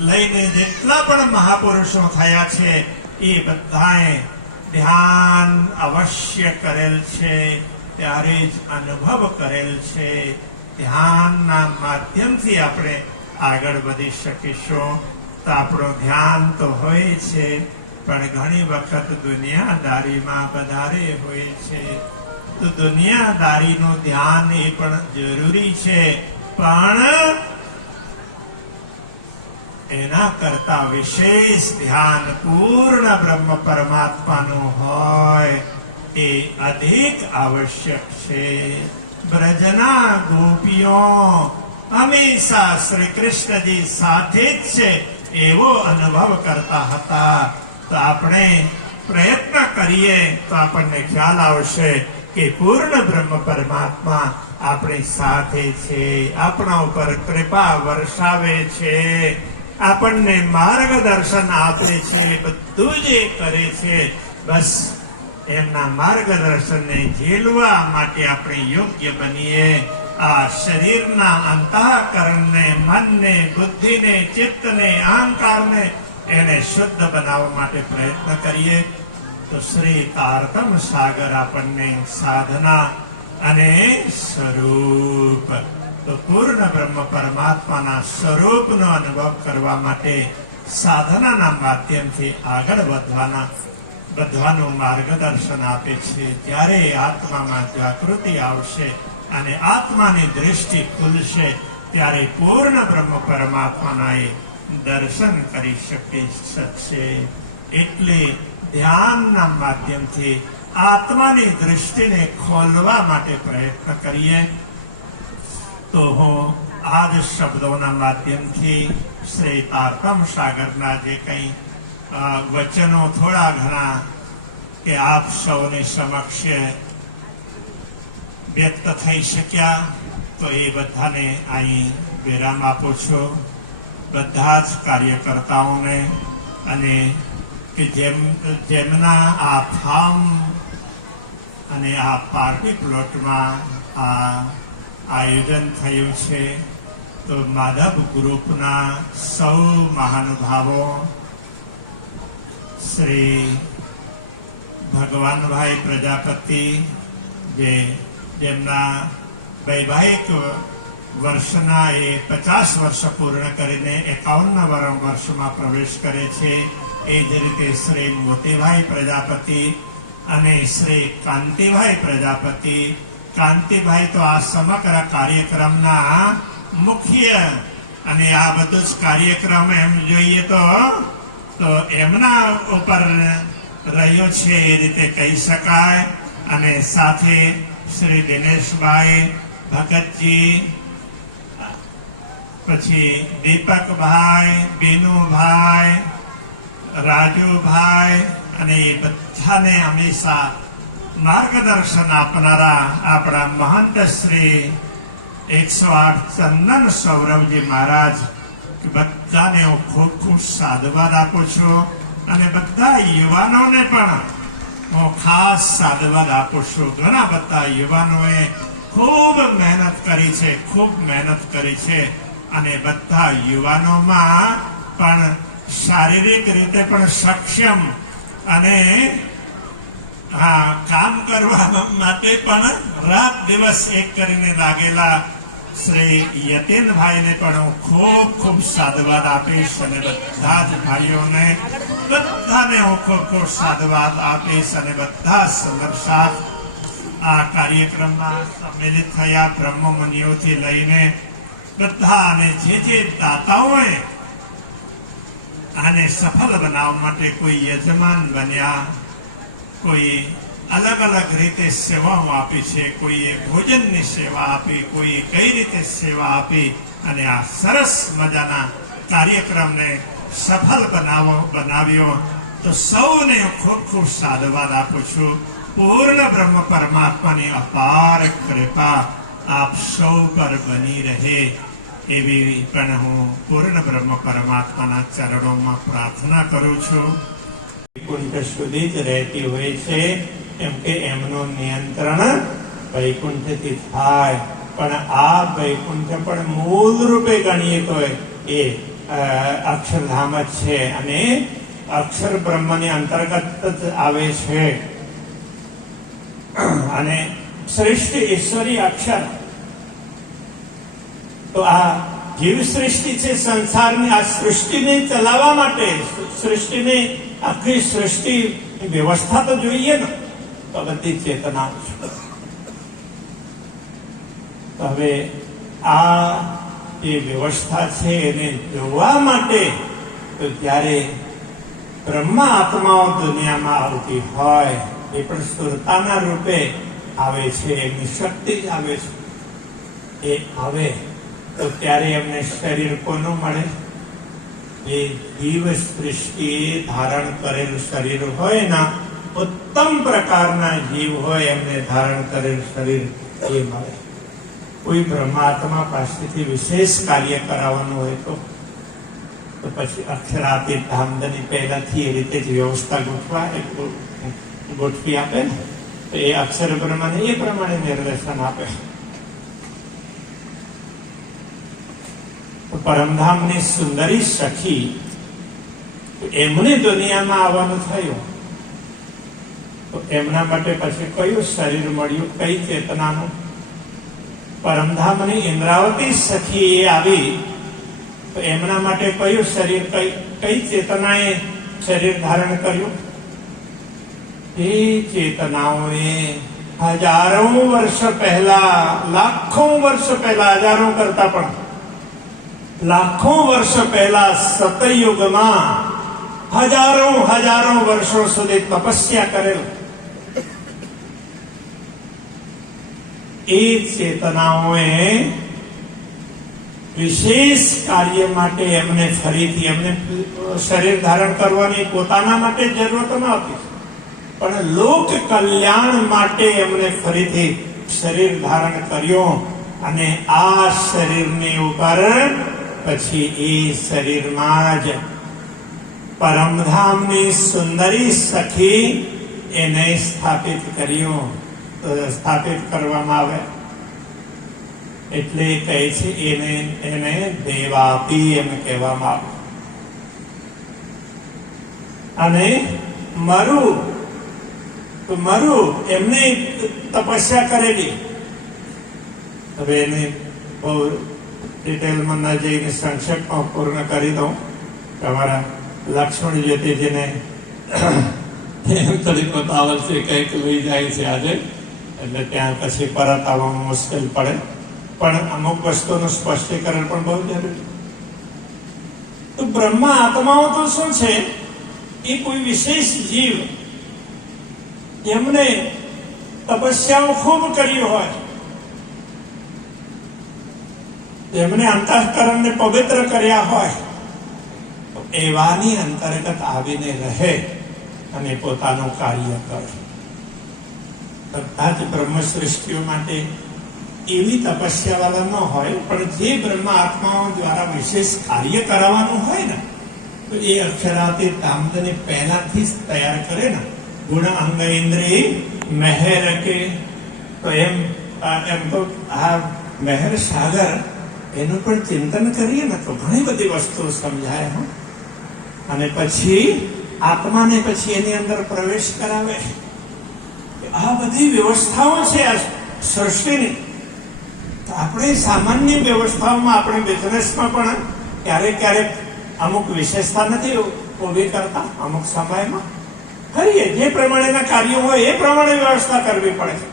લઈને જેટલા પણ મહાપુરુષો થયા છે એ બધાએ ધ્યાન અવશ્ય કરેલ છે, ત્યારે જ અનુભવ કરેલ છે. ધ્યાનના માધ્યમથી આપણે આગળ વધી શકીશું. તો આપણું ધ્યાન તો હોય છે, પણ ઘણી વખત દુનિયાદારીમાં વધારે હોય છે. તો દુનિયાદારીનું ધ્યાન એ પણ જરૂરી છે, પણ એના કરતા વિશેષ ધ્યાન પૂર્ણ બ્રહ્મ પરમાત્માનું હોય એ અધિક આવશ્યક છે. બ્રજના ગોપીઓ હંમેશા શ્રી કૃષ્ણજી સાથે જ છે એવો અનુભવ કરતા હતા. તો આપણે પ્રયત્ન કરીએ તો આપણને ખ્યાલ આવશે કે પૂર્ણ બ્રહ્મ પરમાત્મા આપણી સાથે છે, આપણા ઉપર કૃપા વર્ષાવે છે, આપણને માર્ગદર્શન આપે છે, બધું જ કરે છે. બસ એમના માર્ગદર્શનને ઝીલવા માટે આપણે યોગ્ય બનીએ. આ શરીરના અંતઃકરણને, મનને, બુદ્ધિને, ચિત્તને, અહંકારને એને શુદ્ધ બનાવવા માટે પ્રયત્ન કરીએ. તો શ્રી તારતમ સાગર આપણને સાધના અને સ્વરૂપ, તો પૂર્ણ બ્રહ્મ પરમાત્માના સ્વરૂપનો અનુભવ કરવા માટે સાધનાના માધ્યમથી આગળ વધવાનું માર્ગદર્શન આપે છે. ત્યારે આત્મામાં જાગૃતિ આવશે અને આત્માની દૃષ્ટિ ખુલશે, ત્યારે પૂર્ણ બ્રહ્મ પરમાત્માના એ દર્શન કરી શકશે. એટલે ધ્યાનના માધ્યમથી આત્માની દૃષ્ટિને ખોલવા માટે પ્રયત્ન કરીએ. તો હું આ જ શબ્દોના માધ્યમથી શ્રી તારતમ સાગરના જે કંઈ વચનો થોડા ઘણા કે આપ સૌની સમક્ષ વ્યક્ત થઈ શક્યા, તો એ બધાને અહીં વિરામ આપું છું. બધા જ કાર્યકર્તાઓને અને કે જેમના આ ફાર્મ અને આ પાર્ટી પ્લોટમાં આ આયોજન થયું છે, તો માધવ ગ્રુપના સૌ મહાનુભાવો, શ્રી ભગવાનભાઈ પ્રજાપતિ જેમના વૈવાહિક વર્ષના એ 50 વર્ષ પૂર્ણ કરીને 51 વર્ષમાં પ્રવેશ કરે છે. એ જ રીતે શ્રી મોતીભાઈ પ્રજાપતિ અને શ્રી કાંતિભાઈ પ્રજાપતિ. કાંતિભાઈ તો આ સમગ્ર કાર્યક્રમના મુખ્ય, અને આ બધો જ કાર્યક્રમ એમ જોઈએ તો એમના ઉપર રહ્યો છે એ રીતે કહી શકાય. અને સાથે શ્રી દિનેશભાઈ ભગતજી, પછી દીપકભાઈ, બીનુભાઈ, રાજુભાઈ, અને એ બધાને હંમેશા માર્ગદર્શન આપનારા આપણા મહંત શ્રી 108 ચંદન સૌરભજી મહારાજ, બધાને હું ખૂબ ખૂબ સાધુવાદ આપું છું. અને બધા યુવાનોને પણ હું ખાસ સાધુવાદ આપું છું. ઘણા બધા યુવાનોએ ખૂબ મહેનત કરી છે, ખૂબ મહેનત કરી છે. અને બધા યુવાનોમાં પણ શારીરિક રીતે પણ સક્ષમ અને કામ કરવા માટે પણ રાત દિવસ એક કરીને લાગેલા શ્રી યતીનભાઈને પણ હું ખૂબ ખૂબ સાધુવાદ આપીશ. અને બધા જ ભાઈઓને બધાને હું ખૂબ ખૂબ સાધુવાદ આપીશ. અને બધા સમર્થક આ કાર્યક્રમમાં સંમેલિત થયા, બ્રહ્મમુનિઓથી લઈને બધા, અને જે દાતાઓએ આને સફળ બનાવવા માટે કોઈ યજમાન બન્યા, કોઈ અલગ અલગ રીતે સેવાઓ આપી છે, કોઈએ ભોજનની સેવા આપી, કોઈએ કઈ રીતે સેવા આપી, અને આ સરસ મજાના કાર્યક્રમને સફળ બનાવ્યો. તો સૌને ખૂબ ખૂબ સાધુવાદ આપું છું. પૂર્ણ બ્રહ્મ પરમાત્માની અપાર કૃપા આપ સૌ પર બની રહે એવી પણ હું પૂર્ણ બ્રહ્મ પરમાત્માના ચરણોમાં પ્રાર્થના કરું છું. વૈકુંઠ સુધી જ રહેતી હોય છે, કેમ કે એમનું નિયંત્રણ વૈકુંઠથી થાય. પણ આ વૈકુંઠ પણ મૂળ રૂપે ગણીએ તો એ અક્ષરધામ જ છે, અને અક્ષર બ્રહ્મની અંતર્ગત જ આવે છે. અને શ્રેષ્ઠ ઈશ્વરી અક્ષર તો આ જીવ સૃષ્ટિ છે, સંસારની આ સૃષ્ટિને ચલાવવા માટે, સૃષ્ટિને આખી સૃષ્ટિ વ્યવસ્થા તો જોઈએ ને, તો બધી ચેતના છે. તો હવે આ જે વ્યવસ્થા છે એને જોવા માટે તો જ્યારે બ્રહ્મા આત્માઓ દુનિયામાં આવતી હોય એ પણ સુરતાના રૂપે આવે છે, એમની શક્તિ જ આવે છે. એ આવે તો ત્યારે એમને શરીર કોનું મળે? એ જીવ સૃષ્ટિએ ધારણ કરેલું શરીર હોય ના, ઉત્તમ પ્રકારના જીવ હોય એમને ધારણ કરેલું શરીર એ મળે. કોઈ બ્રહ્માત્મા પાસેથી વિશેષ કાર્ય કરાવવાનું હોય તો પછી અક્ષરાતીત ધામધની પહેલાથી એ રીતે જ વ્યવસ્થા ગોઠવી આપે ને, તો એ અક્ષર બ્રહ્મને એ પ્રમાણે નિર્દેશન આપે. પરમધામની સુંદરી સખી એમને દુનિયામાં આવવાનું થયું, તો એમના માટે પછી કયું શરીર મળ્યું, કઈ ચેતનાનું? પરમધામની ઇન્દ્રાવતી સખી એ આવી તો એમના માટે કયું શરીર, કઈ ચેતનાએ શરીર ધારણ કર્યું? એ ચેતનાઓએ હજારો વર્ષ પહેલા, લાખો વર્ષ પહેલા, હજારો કરતા પણ લાખો વર્ષ પહેલા સતયુગમાં હજારો વર્ષો સુધી તપસ્યા કરેલ એ ચેતનાઓએ વિશેષ કાર્ય માટે એમને ફરીથી એમને શરીર ધારણ કરવાની પોતાના માટે જરૂરત ન હતી, પણ લોક કલ્યાણ માટે એમને ફરીથી શરીર ધારણ કર્યો. અને આ શરીરની ઉપર પછી એ શરીરમાં જ પરમધામની સુંદરી સખી એને સ્થાપિત કર્યું. સ્થાપિત કરવામાં આવે એટલે કહે છે એને દેવાપી એમ કહેવામાં આવે. અને મરુ એમને તપસ્યા કરેલી. હવે એને બહુ ડિટેલમાં ન જઈને સંક્ષેપમાં પૂર્ણ કરી દઉં. તમારા લક્ષ્મણ જ્યોતિજીને તરીકો આવલ છે, કંઈક લઈ જાય છે આજે, એટલે ત્યાં પછી પરત આવવામાં મુશ્કેલ પડે. પણ અમુક વસ્તુનું સ્પષ્ટીકરણ પણ બહુ જરૂરી. તો બ્રહ્મા આત્માઓ તો શું છે? એ કોઈ વિશેષ જીવ જેમને તપસ્યાઓ ખૂબ કરી હોય, જેમને અંતઃકરણને પવિત્ર કર્યા હોય, તો એવાની અંતર્ગત આવીને રહે અને પોતાનું કાર્ય કરે. બધા જ બ્રહ્મ સૃષ્ટિઓ માટે એવી તપસ્યા વાળા ન હોય, પણ જે બ્રહ્મ આત્માઓ દ્વારા વિશેષ કાર્ય કરાવવાનું હોય ને, તો એ અક્ષરાતી તામદને પહેલાથી જ તૈયાર કરે ને. ગુણ અંગ ઇન્દ્રિય મહેર કે, તો એમ તો આ મહેર સાગર એનું પણ ચિંતન કરીએ ને તો ઘણી બધી વસ્તુઓ સમજાય. અને પછી આત્માને પછી એની અંદર પ્રવેશ કરાવે. આ બધી વ્યવસ્થાઓ છે આ સૃષ્ટિની. તો આપણે સામાન્ય વ્યવસ્થાઓમાં, આપણે બિઝનેસમાં પણ ક્યારેક ક્યારેક અમુક વિશેષતા નથી ઉભી કરતા. અમુક સમયમાં કરીએ, જે પ્રમાણેના કાર્યો હોય એ પ્રમાણે વ્યવસ્થા કરવી પડે.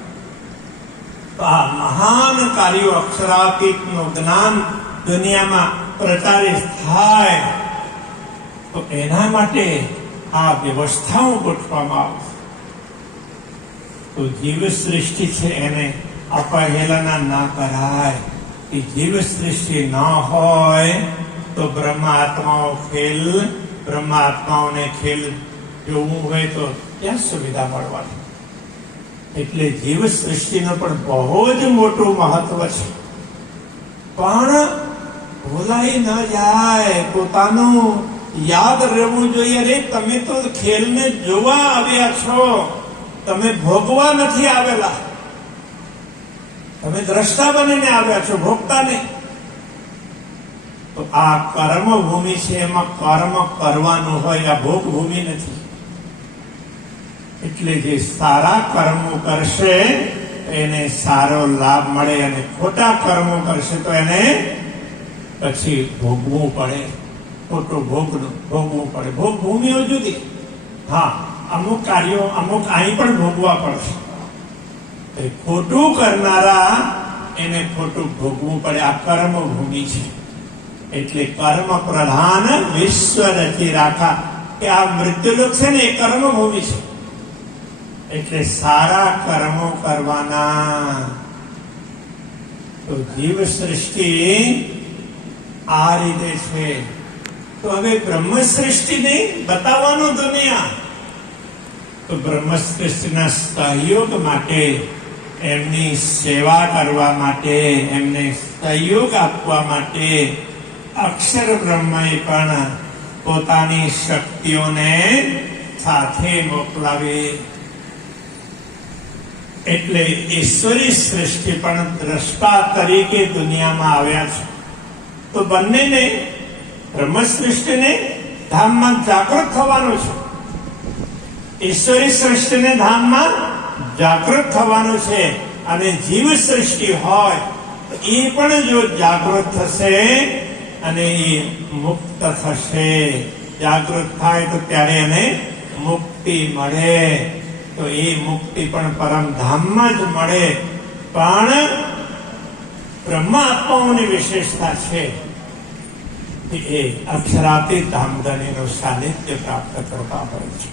તો આ મહાન કાર્યો અક્ષરાતીતનું જ્ઞાન દુનિયામાં પ્રચારિત થાય, તો એના માટે આ વ્યવસ્થાઓ ગોઠવવામાં આવે. તો જીવ સૃષ્ટિ છે એને અપહેલના ના કરાય. એ જીવ સૃષ્ટિ ન હોય તો બ્રહ્માત્માઓ ખેલ, બ્રહ્માત્માઓને ખેલ જોવું હોય તો ત્યાં સુવિધા મળવાની. એટલે જીવ સૃષ્ટિનું પણ બહુ જ મોટું મહત્વ છે. પણ ભૂલાઈ ન જાય, પોતાનું યાદ રહેવું જોઈએ. અરે તમે તો ખેલને જોવા આવ્યા છો, તમે ભોગવા નથી આવેલા. તમે દ્રષ્ટા બનીને આવ્યા છો, ભોગતા નહીં. તો આ કર્મ ભૂમિ છે, એમાં કર્મ કરવાનું હોય, આ ભોગ ભૂમિ નથી. એટલે જે સારા કર્મો કરશે એને સારો લાભ મળે, અને ખોટા કર્મો કરશે તો એને પછી ભોગવું પડે. ખોટું ભોગવું પડે. ભોગ ભૂમિઓ જુદી. હા, અમુક કાર્યો અમુક અહીં પણ ભોગવા પડશે. ખોટું કરનારા એને ખોટું ભોગવું પડે. આ કર્મ ભૂમિ છે. એટલે કર્મ પ્રધાન વિશ્વ રચી રાખા, કે આ મૃત્યુલોક છે ને એ કર્મ ભૂમિ છે. એટલે સારા કર્મો કરવાના. તો જીવ સૃષ્ટિ આ રીતે છે. તો હવે બ્રહ્મ સૃષ્ટિને બતાવવાનું દુનિયા, તો બ્રહ્મ સૃષ્ટિના સહયોગ માટે, એમની સેવા કરવા માટે, એમને સહયોગ આપવા માટે અક્ષર બ્રહ્મએ પણ પોતાની શક્તિઓને સાથે મોકલાવી. એટલે ઈશ્વરી સૃષ્ટિ પણ દ્રષ્ટા તરીકે દુનિયામાં આવ્યા છે. તો બંનેને, બ્રહ્મ સૃષ્ટિને ધામમાં જાગૃત થવાનું છે, ઈશ્વરી સૃષ્ટિને ધામમાં જાગૃત થવાનું છે. અને જીવ સૃષ્ટિ હોય તો એ પણ જો જાગૃત થશે અને એ મુક્ત થશે. જાગૃત થાય તો ત્યારે એને મુક્તિ મળે. તો એ મુક્તિ પણ પરમધામમાં જ મળે. પણ બ્રહ્માત્માઓની વિશેષતા છે કે એ અક્ષરાતી ધામધનીનું સાનિધ્ય પ્રાપ્ત કરતા હોય છે.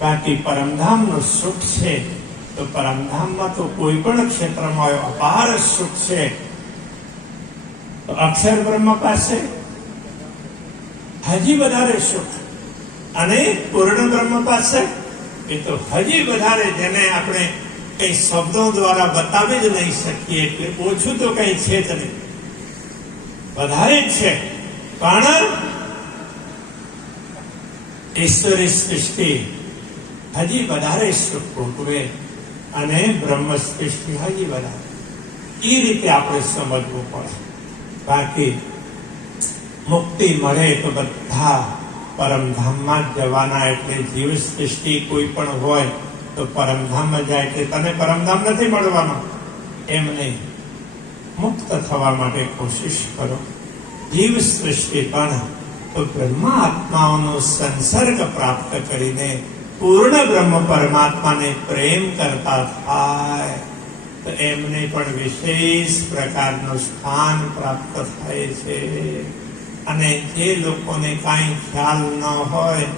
બાકી પરમધામનું સુખ છે, તો પરમધામમાં તો કોઈ પણ ક્ષેત્રમાં અપાર સુખ છે. તો અક્ષર બ્રહ્મ પાસે હજી વધારે સુખ, અને પૂર્ણ બ્રહ્મ પાસે એ તો હજી વધારે, જેને આપણે કઈ શબ્દો દ્વારા બતાવી જ નહીં શકીએ. એટલે ઓછું તો કઈ છે જ નહીં, વધારે જ છે. પણ ઈશ્વરી સૃષ્ટિ હજી વધારે સુખ ભોગવે, અને બ્રહ્મ સૃષ્ટિ હજી વધારે. એ રીતે આપણે સમજવું પડે. બાકી મુક્તિ મળે તો બધા પરમધામમાં જ જવાના. એટલે જીવ સૃષ્ટિ કોઈ પણ હોય તો પરમધામમાં જાય. એટલે તને પરમધામ નથી મળવાનો એમ નહીં. મુક્ત થવા માટે કોશિશ કરો. જીવ સૃષ્ટિ પણ તો બ્રહ્માત્માઓનો સંસર્ગ પ્રાપ્ત કરીને પૂર્ણ બ્રહ્મ પરમાત્માને પ્રેમ કરતા થાય તો એમને પણ વિશેષ પ્રકારનું સ્થાન પ્રાપ્ત થાય છે. અને જે લોકોને કાંઈ ખ્યાલ ન હોય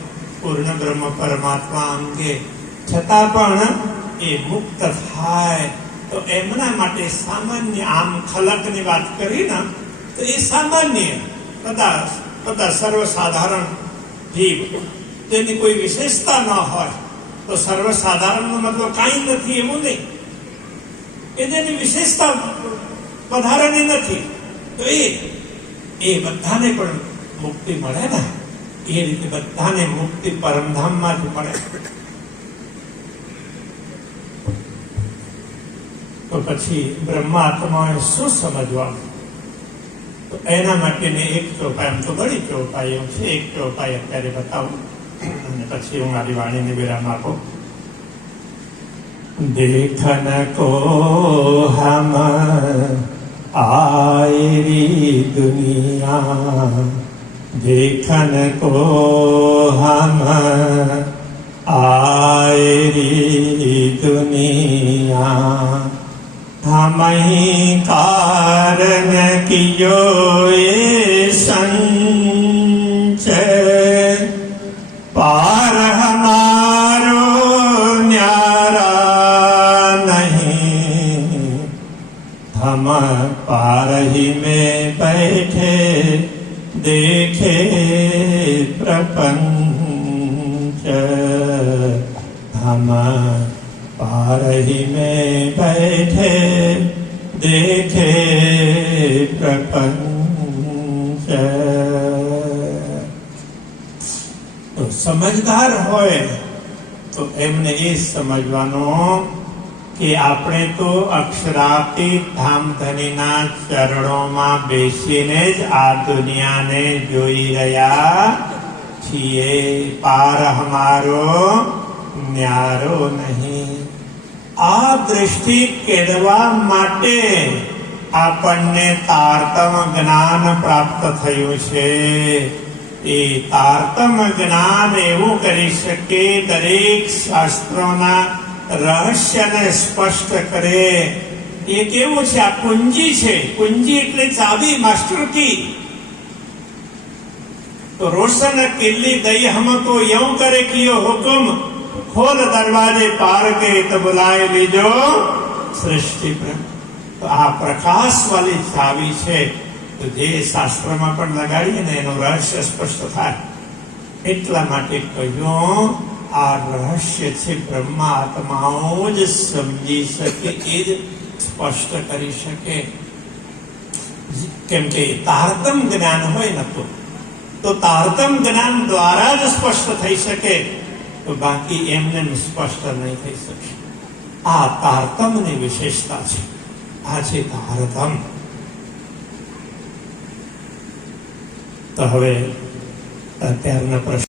પૂર્ણ બ્રહ્મ પરમાત્મા અંગે, છતાં પણ એ મુક્ત થાય તો એમના માટે સામાન્ય, આમ ખલકની વાત કરી ને તો એ સામાન્ય બધા સર્વસાધારણ જીવ જેની કોઈ વિશેષતા ન હોય તો સર્વસાધારણનો મતલબ કાંઈ નથી એવું નહીં, કે જેની વિશેષતા વધારાની નથી તો એ બધાને પણ મુક્તિ મળે ને, એ રીતે બધાને મુક્તિ પરમધામમાંથી મળે. તો પછી બ્રહ્માત્માએ શું સમજવાનું? તો એના માટેની એક ચોપાઈ, આમ તો ઘણી ચોપાઈઓ છે, એક ચોપાઈ અત્યારે બતાવું અને પછી હું મારી વાણીને વિરામ આપું. देखन को हम आयरी दुनिया, देखन को हम आयरी दुनिया, हम ही कारण कियो ये संचय, पार हमारो न्यारा नहीं, हम पार ही में बैठे देखे प्रपंच, हम पार ही में बैठे देखे प्रपंच. તો સમજદાર હોય તો એમને એ સમજવાનું કે આપણે તો અક્ષરાતીત ધામધનીના ચરણોમાં બેસીને જ આ દુનિયાને જોઈ રહ્યા છીએ. પાર હમારો ન્યારો નહીં. આ દૃષ્ટિ કેળવા માટે આપણને તારતમ જ્ઞાન પ્રાપ્ત થયું છે. એ તારતમ જ્ઞાન એવું કરી શકે, દરેક શાસ્ત્રોના રહસ્યને સ્પષ્ટ કરે. એ કેવું છે? આ કુંજી છે. કુંજી એટલે ચાવી, માસ્ટર કી. તો રોશન કિલ્લી દઈ હમકો યઉં કરે કિયો હુકમ, ખોલ દરવાજે પાર કે તો બોલાય લીજો સૃષ્ટિ પ્રેમ. તો આ પ્રકાશ વાળી ચાવી છે. તો જે શાસ્ત્રમાં પણ લગાડીએ ને એનું રહસ્ય સ્પષ્ટ થાય. એટલા માટે કહ્યું આ રહસ્ય છે બ્રહ્માત્માઓ જ સમજી શકે, એ જ સ્પષ્ટ કરી શકે. કેમ કે તારતમ જ્ઞાન હોય ને તો તારતમ જ્ઞાન દ્વારા જ સ્પષ્ટ થઈ શકે, તો બાકી એમને સ્પષ્ટ નહીં થઈ શકે. આ તારતમની વિશેષતા છે. આ છે તારતમ. તો હવે અત્યારના પ્રશ્ન